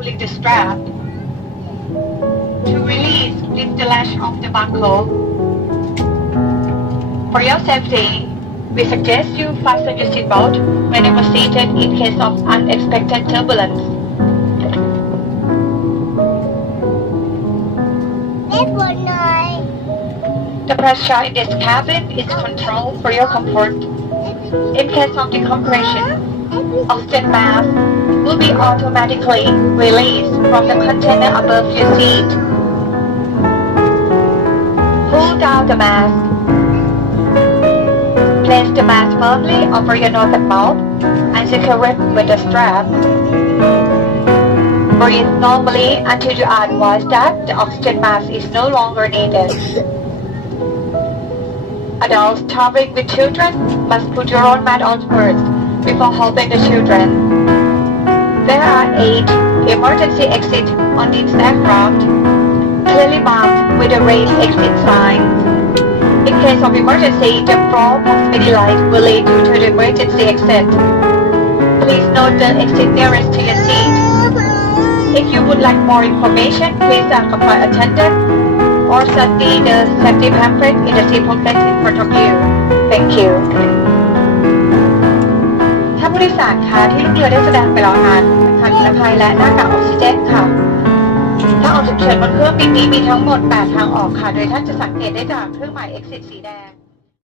pulling the strap. To release, lift the latch of the buckle. For your safety, we suggest you fasten your seatbelt whenever seated in case of unexpected turbulence. The pressure in this cabin is controlled for your comfort. In case of decompression, oxygen mask will be automatically released from the container above your seat. Pull down the mask. Place the mask firmly over your nose and mouth and secure it with a strap. Breathe normally until you are advised that the oxygen mask is no longer needed. Adults traveling with children must put your own mask on first before helping the children. There are 8 emergency exits on this aircraft, clearly marked with a red exit sign. In case of emergency, the floor proximity light will lead you to the emergency exit. Please note the exit nearest to your seat. If you would like more information, please ask a flight attendant or study the safety pamphlet in the seat pocket in front of you. Thank you. ท่านผู้โดยสารคะที่ลูกเรือได้แสดงไปแล้วนั้นคันนิรภัยและหน้ากากออกซิเจนค่ะทางออกฉุกเฉินบนเครื่องบินนี้มีทั้งหมด 8 ทางออกค่ะโดยท่านจะสังเกตได้จากเครื่องหมาย exit สีแดง